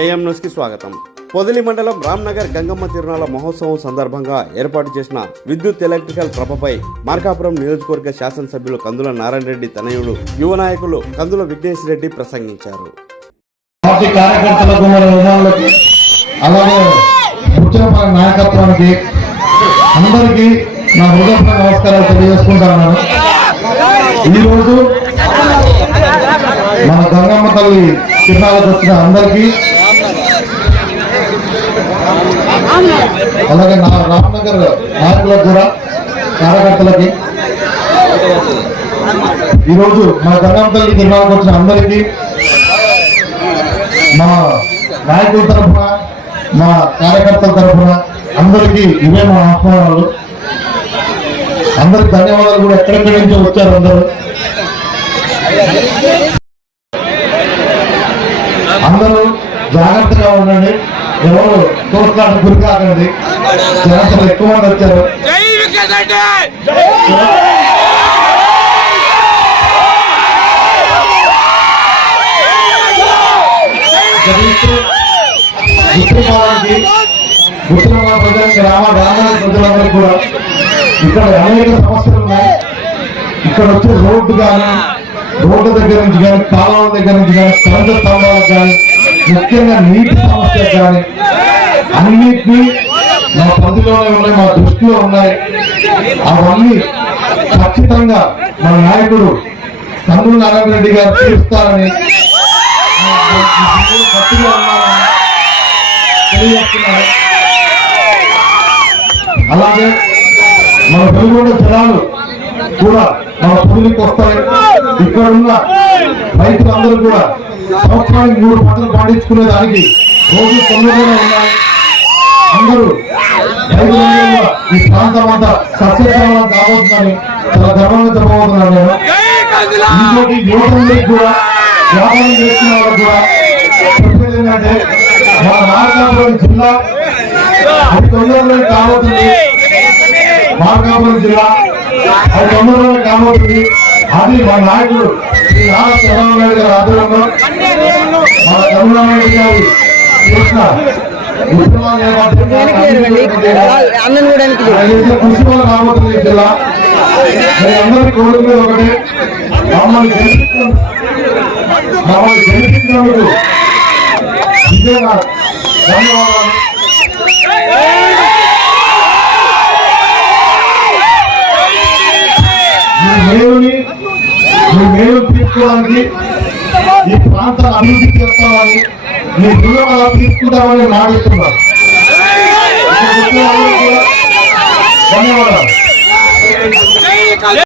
AM న్యూస్కి స్వాగతం. పొదిలి మండలం రామ్నగర్ గంగమ్మ తిరునాళ్ళ మహోత్సవం సందర్భంగా ఏర్పాటు చేసిన విద్యుత్ ఎలక్ట్రికల్ ప్రభపై మార్కాపురం నియోజకవర్గ శాసనసభ్యులు కందుల నారాయణ రెడ్డి తనయుడు యువ నాయకులు కందుల విఘ్నేష్ రెడ్డి ప్రసంగించారు. మన నాయకత్వానికి అందరికీ నా హృదయపూర్వక నమస్కారాలు తెలియజేసుకుంటాను ఈరోజు మన గంగమ్మ తల్లి తిరునాళ్ళకు వచ్చిన అందరికీ అలాగే నా రామ్నగర్ నాయకులకు కూడా కార్యకర్తలకి ఈరోజు మా గంగమ్మ తల్లి వచ్చిన అందరికీ మా నాయకుల తరఫున మా కార్యకర్తల తరఫున అందరికీ ఇవే మా ఆహ్వానాలు. అందరికి ధన్యవాదాలు కూడా ఎక్కడెక్కడి నుంచి వచ్చారు అందరూ. అందరూ జాగ్రత్తగా ఉండండి. ఎవరు? తోట్లాట గురి కాకండి. జనతలు ఎక్కువ మంది వచ్చారు. గుర్తుకోవడానికి గుర్తున్న ప్రజలకు గ్రామ గ్రామాల ప్రజలందరూ కూడా ఇక్కడ అనేక సమస్యలు ఉన్నాయి. ఇక్కడ వచ్చే రోడ్డు కానీ రోడ్డు దగ్గర నుంచి కానీ కాలువల దగ్గర నుంచి కానీ కరెంటు స్తంభాలకు కానీ ముఖ్యంగా నీటి సమస్య కానీ అన్నిటినీ మా పదిలోనే ఉన్నాయి మా దృష్టిలో ఉన్నాయి. అవన్నీ ఖచ్చితంగా మన నాయకుడు తమ్ముడు నారాయణ రెడ్డి గారు తీరుస్తారని అలాగే మన వెలుగొండ జనాలు కూడా మన పొదిలికి వస్తాయి. ఇక్కడ ఉన్న రైతులందరూ కూడా సంవత్సరానికి మూడు పంటలు పండించుకునే దానికి రోజు తొందరగానే ఉన్నాయి. అందరూ ఈ ప్రాంతం అంతా సస్యశ్యామలం కాబోతుందని చాలా గర్వంగా చెప్పబోతున్నాను నేను. ఇంకోటి యువతలకు కూడా వ్యాపారం చేస్తున్న వాళ్ళు కూడా చెప్పేది ఏంటంటే మన మార్కాపురం జిల్లా అది తొందరలో కాబోతుంది. మార్కాపురం జిల్లా అది తొందరలో కాబోతుంది అది మా నాయకుడు శ్రీ నారా చంద్రబాబు నాయుడు గారి ఆధ్వర్యంలో మన చంద్రబాబు నాయుడు గారి చేసిన ఉద్యమాల నేపథ్యంలో అన్నం కూడా ఆయన కృషి వల్ల రాబోతుంది ఈ జిల్లా. మీ అందరి కోరిక ఒకటే. మమ్మల్ని గెలిపించడం మమ్మల్ని గెలిపించినందుకు నిజంగా ధన్యవాదాలు. మేలుని మీ మేలు తీసుకోవడానికి ఈ ప్రాంతాన్ని అభివృద్ధి చేస్తామని మీ పిల్లలు అలా తీసుకుంటామని మాట్లాడుతున్నారు